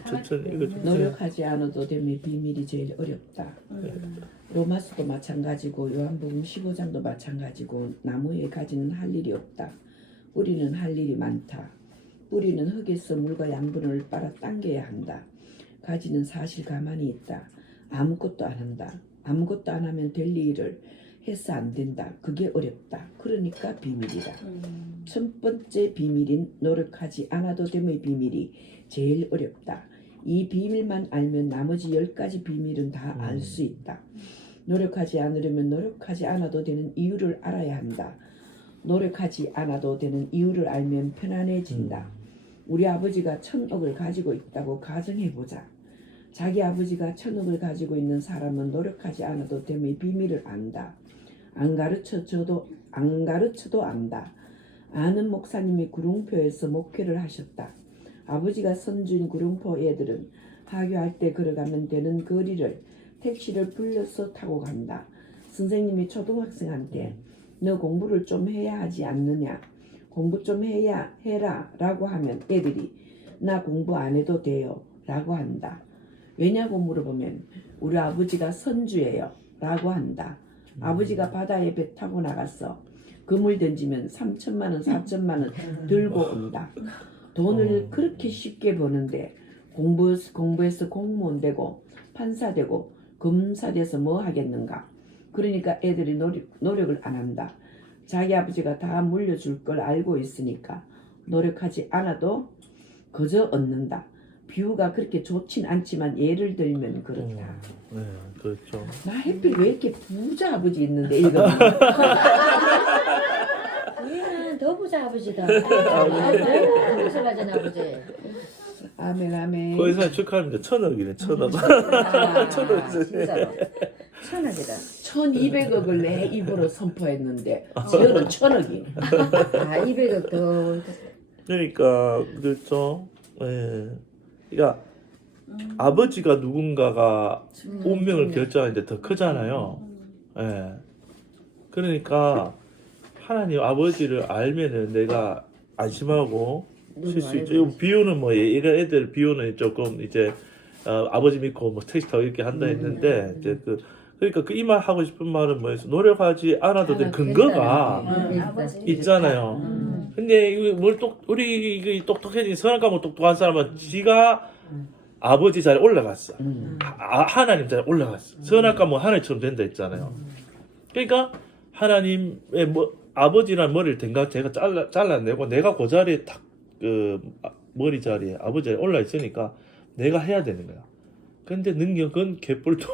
천천히 읽어주세요. 노력하지 않아도 됨의 비밀이 제일 어렵다. 로마서도 마찬가지고 요한복음 15장도 마찬가지고 나무에 가지는 할 일이 없다. 뿌리는 할 일이 많다. 뿌리는 흙에서 물과 양분을 빨아 당겨야 한다. 가지는 사실 가만히 있다. 아무것도 안 한다. 아무것도 안 하면 될 일을 해서 안 된다. 그게 어렵다. 그러니까 비밀이다. 첫 번째 비밀인 노력하지 않아도 됨의 비밀이 제일 어렵다. 이 비밀만 알면 나머지 10가지 비밀은 다 알 수 있다. 노력하지 않으려면 노력하지 않아도 되는 이유를 알아야 한다. 노력하지 않아도 되는 이유를 알면 편안해진다. 우리 아버지가 1000억을 가지고 있다고 가정해보자. 자기 아버지가 1000억을 가지고 있는 사람은 노력하지 않아도 됨의 비밀을 안다. 안 가르쳐도 안다. 아는 목사님이 구룡포에서 목회를 하셨다. 아버지가 선주인 구룡포 애들은 하교할 때 걸어가면 되는 거리를 택시를 불러서 타고 간다. 선생님이 초등학생한테 너 공부를 좀 해야 하지 않느냐. 공부 좀 해라 라고 하면 애들이 나 공부 안 해도 돼요 라고 한다. 왜냐고 물어보면 우리 아버지가 선주예요 라고 한다. 아버지가 바다에 배 타고 나가서 그물 던지면 3천만 원 4천만 원 들고 온다. 돈을 그렇게 쉽게 버는데 공부해서 공무원 되고 판사 되고 검사 돼서 뭐 하겠는가. 그러니까 애들이 노력을 안 한다. 자기 아버지가 다 물려줄 걸 알고 있으니까 노력하지 않아도 그저 얻는다. 비유가 그렇게 좋진 않지만 예를 들면 그렇다. 네, 그렇죠. 나 하필 왜 이렇게 부자 아버지 있는데 이거 우리는 더 부자 아버지다. 너무 부자가잖아 아버지. 아멘 아멘. 거기서 축하합니다. 1,000억이네, 1,000억. 아, 천억이네. 진짜로. 1,000억이다. 1200억을 내 입으로 선포했는데 저는 1000억이. 아 200억 더. 그러니까 그렇죠. 예. 그러니까 아버지가 누군가가 운명을 결정하는데 더 크잖아요. 예. 그러니까 하나님 아버지를 알면은 내가 안심하고 쉴 수 있죠. 비유는 뭐 이런 애들 비유는 조금 이제 아버지 믿고 뭐 택시 타고 이렇게 한다 했는데 이제 그러니까 이 말 하고 싶은 말은 뭐였어? 노력하지 않아도 될 근거가 아버지. 있잖아요. 근데 이거 우리 이거 똑똑해진 선악과목 똑똑한 사람은 지가 아버지 자리에 올라갔어. 하나님 자리에 올라갔어. 선악과목 하늘처럼 된다 했잖아요. 그러니까 하나님의 아버지란 머리를 제가 잘라내고 내가 그 자리에 딱 머리 자리에 아버지 자리에 올라 있으니까 내가 해야 되는 거야. 근데 능력은 개뿔도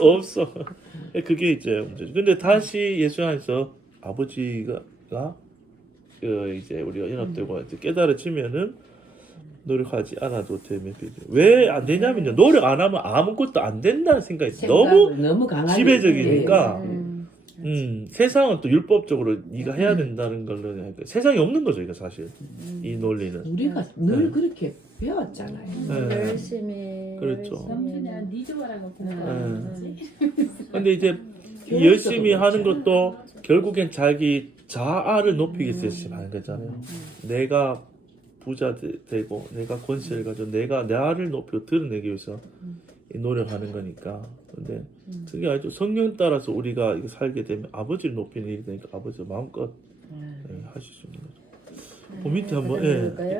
없어. 그게 이제 문제죠. 근데 다시 예수 안에서 아버지가 이제 우리가 연합되고 이제 깨달아지면은 노력하지 않아도 되면 왜 안 되냐면요. 노력 안 하면 아무것도 안 된다는 생각이 너무 강하게 지배적이니까. 세상은 또 율법적으로 네가 해야 된다는 걸로 세상이 없는 거죠, 이거 사실. 이 논리는. 우리가 늘 그렇게 배웠잖아요. 네. 열심히. 그렇죠. 성준이야 네 좋아라고 네. 근데 이제 이 열심히 하는 것도 결국엔 자기 자아를 높이기 위해서 하는 거잖아요. 내가 부자 되고 내가 권세를 가지고 내가 나를 높이고 드러내기 위해서 노력하는 거니까. 근데 그게 아주 성령 따라서 우리가 이거 살게 되면 아버지를 높이는 일이 되니까 아버지가 마음껏 하실 수 있는 거죠. 그 밑에 한번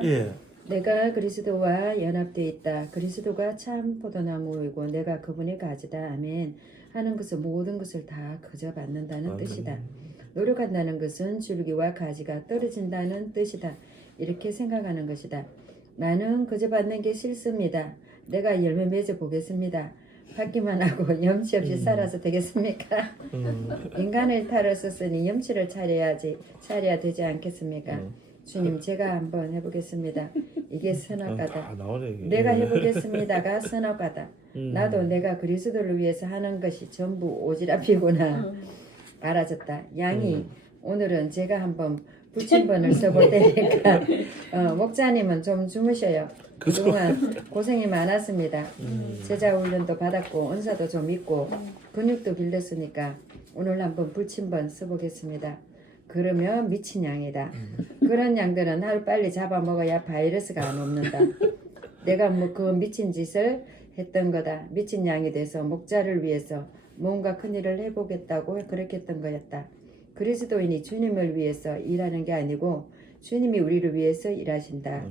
예. 내가 그리스도와 연합되어 있다. 그리스도가 참 포도나무이고 내가 그분의 가지다. 아멘. 하는 것은 모든 것을 다 거저 받는다는 뜻이다. 노력한다는 것은 줄기와 가지가 떨어진다는 뜻이다. 이렇게 생각하는 것이다. 나는 거저 받는 게 싫습니다. 내가 열매 맺어 보겠습니다. 받기만 하고 염치 없이 살아서 되겠습니까? 인간을 탈을 썼으니 염치를 차려야 되지 않겠습니까? 주님, 제가 한번 해보겠습니다. 이게 선악과다. 내가 해보겠습니다가 선악과다. 나도 내가 그리스도를 위해서 하는 것이 전부 오지랖이구나. 알아졌다. 양이 오늘은 제가 한번 부침번을 써볼 테니까 목자님은 좀 주무셔요. 그동안 고생이 많았습니다. 제자 훈련도 받았고 은사도 좀 있고 근육도 길렀으니까 오늘 한번 불침번 써보겠습니다. 그러면 미친 양이다. 그런 양들은 하루 빨리 잡아먹어야 바이러스가 안 옵는다. 내가 뭐 그 미친 짓을 했던 거다. 미친 양이 돼서 목자를 위해서 뭔가 큰일을 해보겠다고 그렇게 했던 거였다. 그리스도인이 주님을 위해서 일하는 게 아니고 주님이 우리를 위해서 일하신다.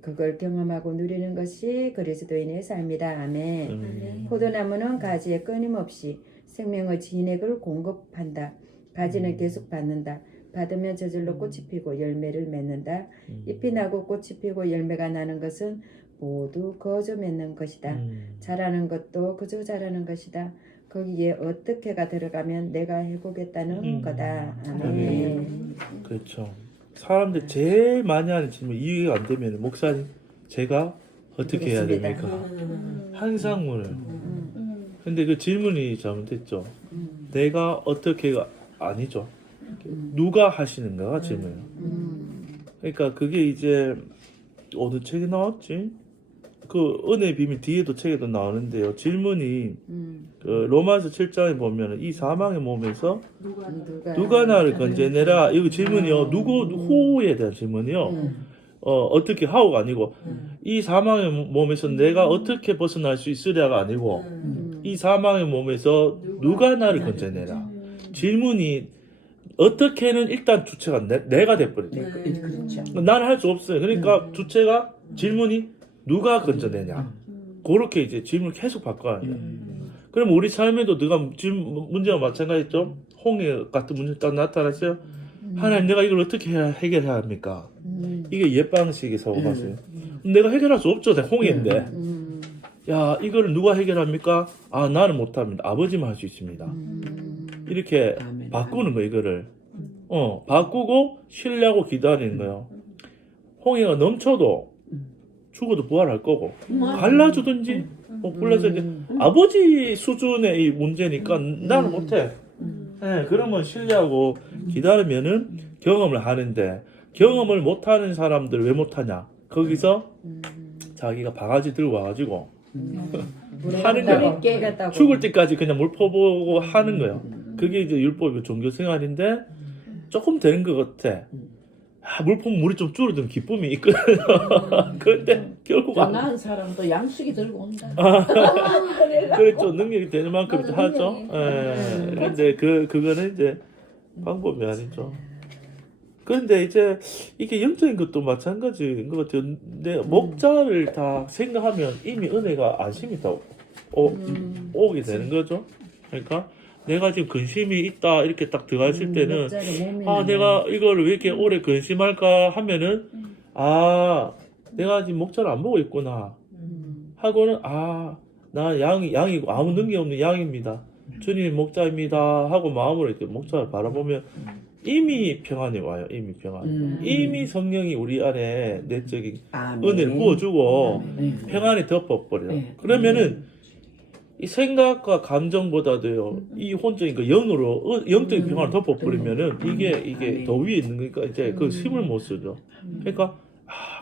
그걸 경험하고 누리는 것이 그리스도인의 삶이다. 아멘. 포도나무는 가지에 끊임없이 생명의 진액을 공급한다. 가지는 계속 받는다. 받으면 저절로 꽃이 피고 열매를 맺는다. 잎이 나고 꽃이 피고 열매가 나는 것은 모두 거저 맺는 것이다. 자라는 것도 그저 자라는 것이다. 거기에 어떻게가 들어가면 내가 해보겠다는 거다. 아멘. 그렇죠. 사람들 제일 많이 하는 질문 이해가 안 되면 목사님 제가 어떻게 해야 됩니까? 항상 물어요. 근데 그 질문이 잘못됐죠. 내가 어떻게가 아니죠. 누가 하시는가가 질문이에요. 그러니까 그게 이제 어느 책에 나왔지? 그 은혜의 비밀 뒤에도 책에도 나오는데요. 질문이 그 로마서 7장에 보면 이 사망의 몸에서 누가 나를 건져내라. 이거 질문이요. 후에 대한 질문이요. 어떻게 하고가 아니고 이 사망의 몸에서 내가 어떻게 벗어날 수 있으랴가 아니고 이 사망의 몸에서 누가 나를 건져내라. 질문이 어떻게는 일단 주체가 내가 돼버렸다. 그렇죠. 나는 할 수 없어요. 그러니까 주체가 질문이 누가 건져내냐. 그렇게 이제 질문을 계속 바꿔야 돼요. 그럼 우리 삶에도 내가 지금 문제와 마찬가지죠. 홍해 같은 문제 딱 나타났어요. 하나님, 내가 이걸 어떻게 해결해야 합니까? 이게 옛 방식의 사고방식. 내가 해결할 수 없죠. 홍해인데. 야, 이거를 누가 해결합니까? 아, 나는 못합니다. 아버지만 할 수 있습니다. 이렇게 아멘. 바꾸는 거예요, 이거를. 바꾸고 신뢰하고 기다리는 거예요. 홍해가 넘쳐도 죽어도 부활할 거고, 갈라주든지, 불러서 이제 아버지 수준의 이 문제니까 나는 못해. 네, 그러면 신뢰하고 기다리면은 경험을 하는데, 경험을 못하는 사람들 왜 못하냐? 거기서 자기가 바가지 들고 와가지고 하는 거야. 죽을 때까지 그냥 물 퍼보고 하는 거예요. 그게 이제 율법이고 종교 생활인데 조금 되는 것 같아. 물 퍼면 물이 좀 줄어든 기쁨이 있거든. 그런데 결국 안 나은 사람도 양식이 들고 온다. 그렇죠. 능력이 되는 만큼 맞아, 하죠. 능력이. 예. 근데 그거는 이제 방법이 아니죠. 그런데 이제 이게 영적인 것도 마찬가지인 것 같아요. 근데 목자를 다 생각하면 이미 은혜가 안심이 다 오게 되는 거죠. 그러니까 내가 지금 근심이 있다 이렇게 딱 들어갔을 때는 내가 이걸 왜 이렇게 오래 근심할까 하면은 내가 지금 목자를 안 보고 있구나 하고는 나 양이고 아무 능력 없는 양입니다. 주님 목자입니다 하고 마음으로 이렇게 목자를 바라보면 이미 평안이 와요. 이미 평안. 이미 성령이 우리 안에 내적인 은혜를 부어주고 평안이 덮어버려요. 그러면은 이 생각과 감정보다도요, 이 혼적인 그 영으로 영적인 평안을 덮어버리면은 이게 더 위에 있는 거니까 이제 그 힘을 못 쓰죠. 그러니까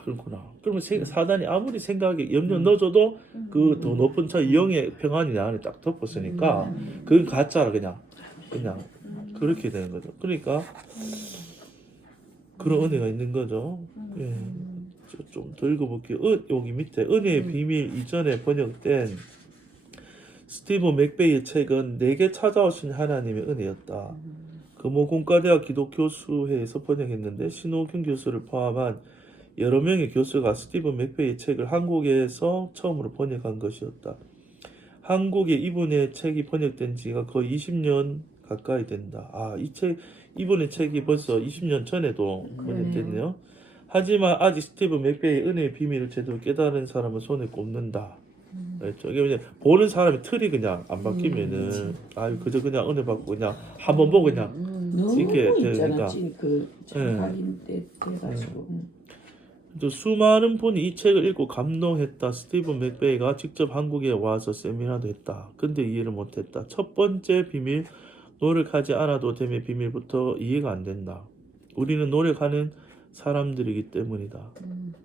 그렇구나. 그러면 사단이 아무리 생각에 염려 넣어줘도 그 더 높은 차 영의 평안이 내 안에 딱 덮었으니까 그건 가짜라 그냥 그렇게 되는 거죠. 그러니까 그런 은혜가 있는 거죠. 예. 좀 더 읽어볼게요. 여기 밑에 은혜의 비밀 이전에 번역된 스티븐 맥베이의 책은 내게 찾아오신 하나님의 은혜였다. 금호공과대학 기독교수회에서 번역했는데 신호균 교수를 포함한 여러 명의 교수가 스티븐 맥베이의 책을 한국에서 처음으로 번역한 것이었다. 한국에 이분의 책이 번역된 지가 거의 20년 가까이 된다. 이분의 책이 벌써 20년 전에도 번역됐네요. 하지만 아직 스티븐 맥베이의 은혜의 비밀을 제대로 깨달은 사람은 손에 꼽는다. 그렇죠. 이게 보는 사람의 틀이 그냥 안 바뀌면은 그저 그냥 은혜 받고 그냥 한번 보고 그냥 너무 이렇게 있잖아. 되니까. 그 장학인데 돼가지고. 또 수많은 분이 이 책을 읽고 감동했다. 스티븐 맥베이가 직접 한국에 와서 세미나도 했다. 근데 이해를 못했다. 첫 번째 비밀, 노력하지 않아도 됨의 비밀부터 이해가 안 된다. 우리는 노력하는 사람들이기 때문이다.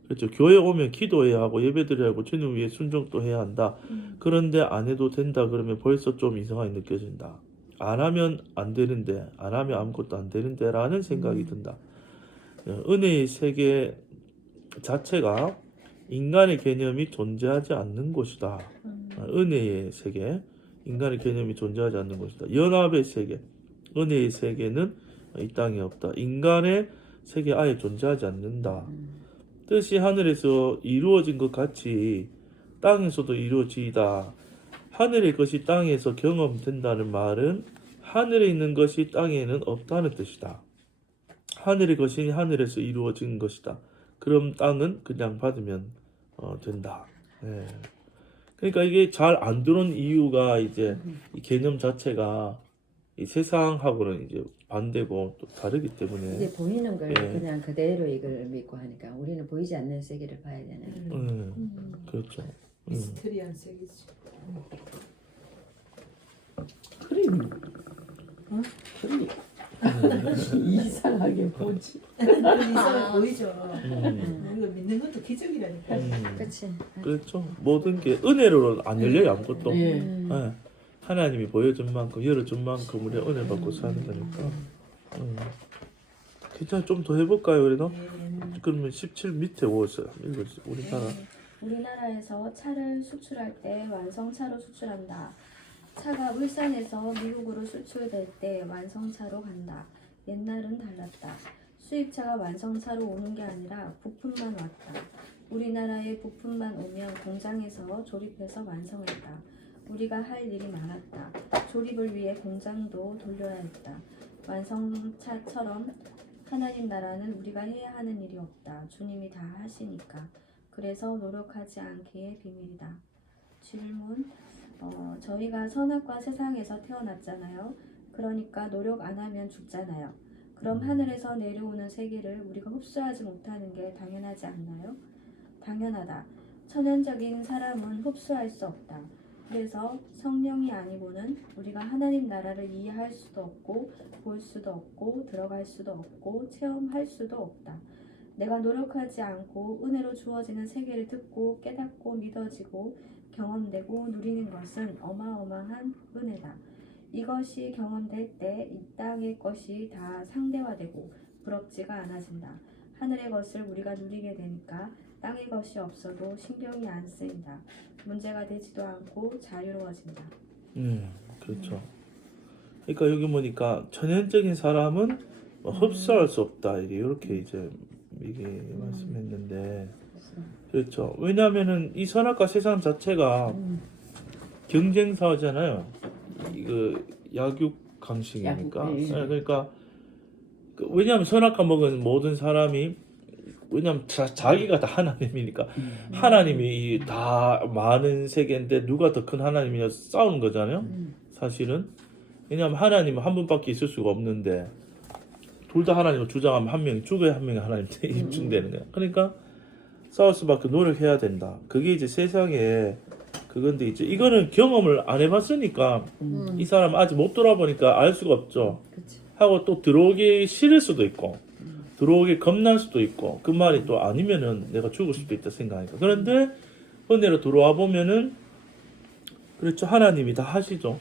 그렇죠. 교회 오면 기도해야 하고 예배드려야 하고 주님 위해 순종도 해야 한다. 그런데 안 해도 된다 그러면 벌써 좀 이상하게 느껴진다. 안 하면 안 되는데, 안 하면 아무것도 안 되는데 라는 생각이 든다. 은혜의 세계 자체가 인간의 개념이 존재하지 않는 곳이다. 은혜의 세계, 인간의 개념이 존재하지 않는 곳이다. 연합의 세계, 은혜의 세계는 이 땅에 없다. 인간의 세계 아예 존재하지 않는다. 뜻이 하늘에서 이루어진 것 같이 땅에서도 이루어지다. 하늘의 것이 땅에서 경험된다는 말은 하늘에 있는 것이 땅에는 없다는 뜻이다. 하늘의 것이 하늘에서 이루어진 것이다. 그럼 땅은 그냥 받으면 된다. 예. 그러니까 이게 잘 안 들어온 이유가 이제 이 개념 자체가 이 세상하고는 이제 반대고 또 다르기 때문에. 이제 보이는 걸 예. 그냥 그대로 이걸 믿고 하니까 우리는 보이지 않는 세계를 봐야 되는. 그렇죠. 미스터리한 세계지. 그림. 이상하게 보지. 이상해 보이죠. 우리가 믿는 것도 기적이라니까. 그렇지. 그렇죠. 모든 게 은혜로 안 열려요 아무것도. 예. 예. 하나님이 보여준 만큼 열어준 만큼 우리가 은혜 받고 사는 거니까. 괜찮아. 좀 더 해볼까요 그래도? 그러면 17 밑에 오세요. 읽어주세요. 우리나라에서 차를 수출할 때 완성차로 수출한다. 차가 울산에서 미국으로 수출될 때 완성차로 간다. 옛날은 달랐다. 수입차가 완성차로 오는 게 아니라 부품만 왔다. 우리나라에 부품만 오면 공장에서 조립해서 완성했다. 우리가 할 일이 많았다. 조립을 위해 공장도 돌려야 했다. 완성차처럼 하나님 나라는 우리가 해야 하는 일이 없다. 주님이 다 하시니까. 그래서 노력하지 않기의 비밀이다. 질문. 저희가 선악과 세상에서 태어났잖아요. 그러니까 노력 안 하면 죽잖아요. 그럼 하늘에서 내려오는 세계를 우리가 흡수하지 못하는 게 당연하지 않나요? 당연하다. 천연적인 사람은 흡수할 수 없다. 그래서 성령이 아니고는 우리가 하나님 나라를 이해할 수도 없고 볼 수도 없고 들어갈 수도 없고 체험할 수도 없다. 내가 노력하지 않고 은혜로 주어지는 세계를 듣고 깨닫고 믿어지고 경험되고 누리는 것은 어마어마한 은혜다. 이것이 경험될 때 이 땅의 것이 다 상대화되고 부럽지가 않아진다. 하늘의 것을 우리가 누리게 되니까 땅의 것이 없어도 신경이 안 쓰인다. 문제가 되지도 않고 자유로워진다. 그렇죠. 그러니까 여기 보니까 천연적인 사람은 뭐 흡수할 수 없다 이렇게 이제 이게 말씀했는데 그렇죠. 왜냐하면은 이 선악과 세상 자체가 경쟁사잖아요. 이거 약육 강식이니까. 약육, 네. 네, 그러니까 왜냐하면 선악과 먹은 모든 사람이 왜냐하면 자기가 다 하나님이니까 하나님이 다 많은 세계인데 누가 더 큰 하나님이냐 싸우는 거잖아요. 사실은 왜냐하면 하나님은 한 분밖에 있을 수가 없는데 둘 다 하나님을 주장하면 한 명이 죽어야 한 명이 하나님한테 입증되는 거야. 그러니까 싸울 수밖에 노력해야 된다. 그게 이제 세상에 그건데 이제 이거는 경험을 안 해봤으니까 이 사람 아직 못 돌아보니까 알 수가 없죠. 그치. 하고 또 들어오기 싫을 수도 있고 들어오기 겁날 수도 있고 그 말이 또 아니면은 내가 죽을 수도 있다 생각하니까. 그런데 은혜로 들어와 보면은 그렇죠. 하나님이 다 하시죠.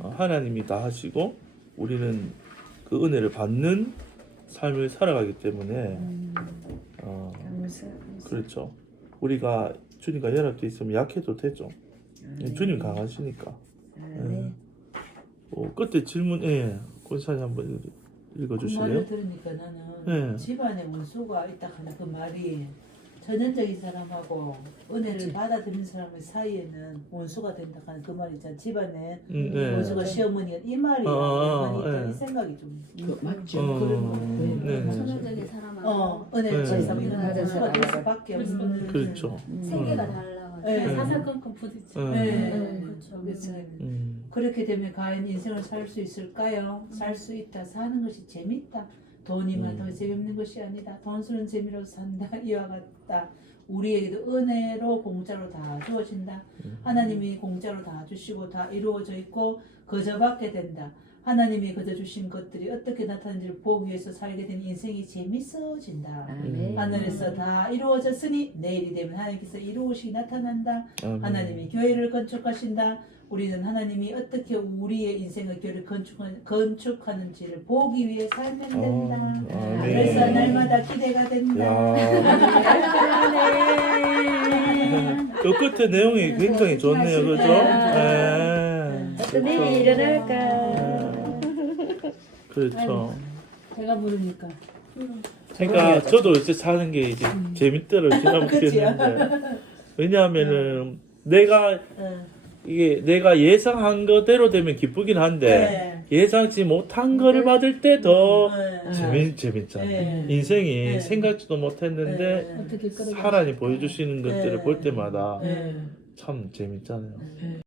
하나님이 다 하시고 우리는 그 은혜를 받는 삶을 살아가기 때문에 그렇죠. 우리가 주님과 연합돼 있으면 약해도 되죠. 주님 강하시니까. 네. 끝에 질문, 권사님 한번 그 읽어주실래요? 말을 들으니까 나는 네. 집안에 원수가 있다 하는 그 말이 전형적인 사람하고 은혜를 받아들이는 사람의 사이에는 원수가 된다 하는 그 말이 있잖아. 집안에 네. 원수가 시어머니가 이 말이 많이 있다 이 생각이 좀 맞죠. 네. 천연적인 사람하고 은혜를 네. 받아서 네. 원수가 될 수밖에 없는 그렇죠. 세계가 달라가지고. 네. 사사건건 부딪혀. 네. 그렇죠. 그래서 음. 그렇게 되면 과연 인생을 살 수 있을까요? 살 수 있다. 사는 것이 재밌다. 돈이면 더 재밌는 것이 아니다. 돈 쓰는 재미로 산다. 이와 같다. 우리에게도 은혜로 공짜로 다 주어진다. 하나님이 공짜로 다 주시고 다 이루어져 있고 그저 받게 된다. 하나님이 그저 주신 것들이 어떻게 나타나는지를 보기 위해서 살게 된 인생이 재밌어진다. 아멘. 하늘에서 다 이루어졌으니 내일이 되면 하나님께서 이루으시기 나타난다. 아멘. 하나님이 교회를 건축하신다. 우리는 하나님이 어떻게 우리의 인생의 교회를 건축하는지를 보기 위해 살면 된다. 아멘. 그래서 날마다 기대가 된다. 야. 그 끝에 내용이 굉장히 좋네요, 그죠? 네. 어떤 일이 일어날까? 그렇죠. 제가 부르니까. 그러니까 저도 이제 사는 게 이제 재밌더라고요. 지나보겠는데 왜냐하면은 내가 이게 내가 예상한 거대로 되면 기쁘긴 한데 예상치 못한 거를 받을 때 더 재밌잖아요. 네. 인생이 네. 생각지도 못했는데 어떻게 끌어가. 하나님 보여주시는 것들을 볼 때마다 네. 참 재밌잖아요.